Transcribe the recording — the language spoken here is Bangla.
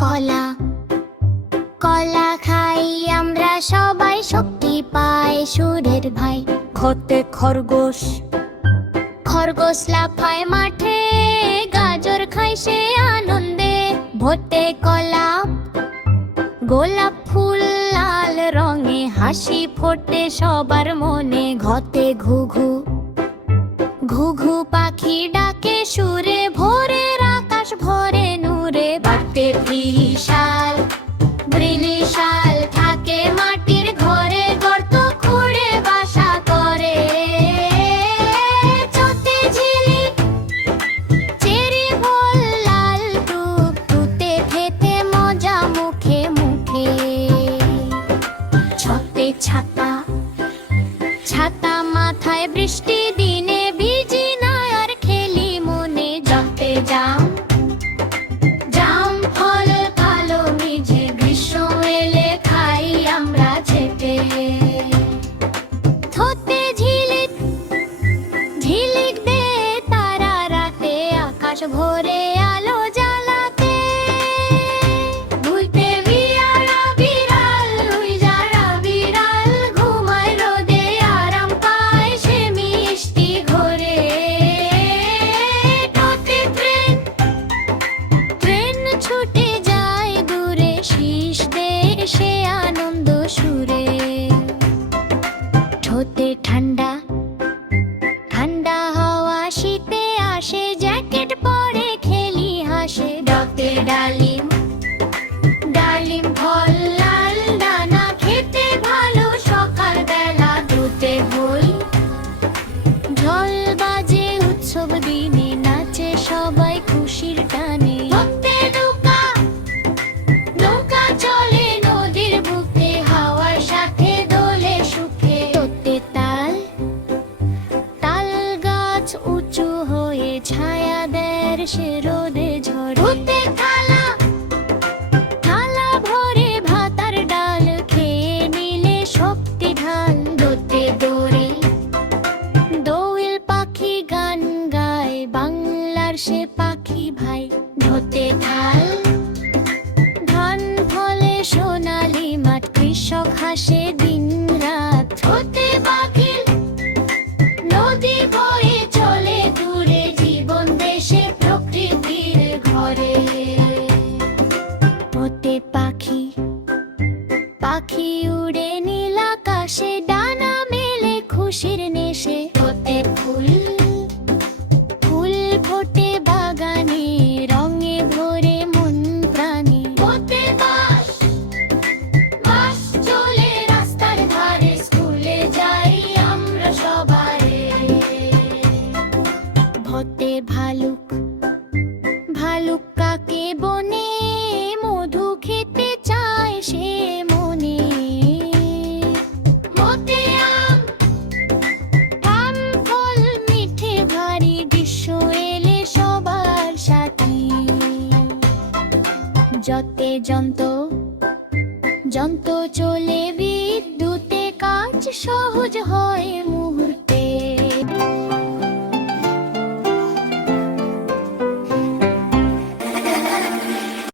কলা। কলা খাই আমরা সবাই, শক্তি পাই সুরের ভাই। ঘতে খরগোশ, খরগোশ লাফায় মাঠে, গাজর খায় সে আনন্দে। ভতে কলা, গোলাপ ফুল লাল রঙে, হাসি ফোটে সবার মনে। ঘতে ঘুঘু, ঘুঘু পাখি ডাকে সুরে, ভোরের আকাশ ভরে নূরে। বাটে বিশাল, বৃলিশাল থাকে মাটির ঘরে, গর্ত খুঁড়ে বাসা করে। চতে ঝিলিক, চেরি ফল লাল টুক, তুতে খেতে মজা মুখে মুখে। ছতে ছাতা, ছাতা মাথায় বৃষ্টি দিনে, ভিজি না আর খেলি মনে। যতে জাম, জাম ফল কালো মিঝে, গ্রীষ্ম এলে খাই আমরা চেটে। থতে ঝিলিক, ঝিলিক দে তারা রাতে, আকাশ ভরে আলো জ্বালাতে। ভুইতে বিয়ারা বিড়াল, উই যারা বিড়াল, ঘুমায় রোদে আরাম পায় সে মিষ্টি ঘরে। টোতে ট্রেন, ট্রেন ছুটে যায় দূরে, শীষ দে সে আনন্দ সুরে। ঠোঁটে ঠান্ডা, ঠান্ডা হাওয়া শীতে আসে, জ্যাকেট পরে খেলি হাসে। ডতে ডালিম, ডালিম ফল লাল দানা, খেতে ভালো সকাল বেলা। দুতে ভুল, ঢোল বাজে উৎসব দিনে, নাচে সবাই খুশির টানে। ভক্তে নৌকা, নৌকা চলে নদীর বুকে, হাওয়ার সাথে দোলে সুখে। তোতে তাল, তাল গাছ উঁচু হয়ে ছায়া দেয় সে রোদে ঝড়ে। ভূতে থালা, থালা ভরে ভাতার ডাল, খেয়ে নিলে শক্তি ঢাল। দোতে দোরে, দোয়েল পাখি গান গায়, বাংলার সে পাখি ভাই। ধোতে ধাল, ধান ফলে সোনালি মাঠ, কৃষক হাসে দিন রাত। ধোতে বাঘিল, নদী বয়ে চলে দূরে, জীবন দেশে প্রকৃতির ঘরে। ভোতে পাখি, পাখি উড়ে নীল আকাশে, ডানা মেলে খুশির নেশে। ভোতে ফুল, ফুল ফোটে বাগানে, রঙে ভরে মন প্রাণে। ভোতে বাস, বাস চলে রাস্তার ধারে, স্কুলে যাই আমরা সবারে। ভোতে ভালুক, ভালুক কাকে বনে, মধু খেতে চায় সে মনে। ভোতে আম, আম ফল মিঠে ভারী, গ্রীষ্ম এলে সবার সাথী। যতে যন্ত্র, যন্ত্র চলে বিদ্যুতে, কাজ সহজ হয় মুহূর্তে।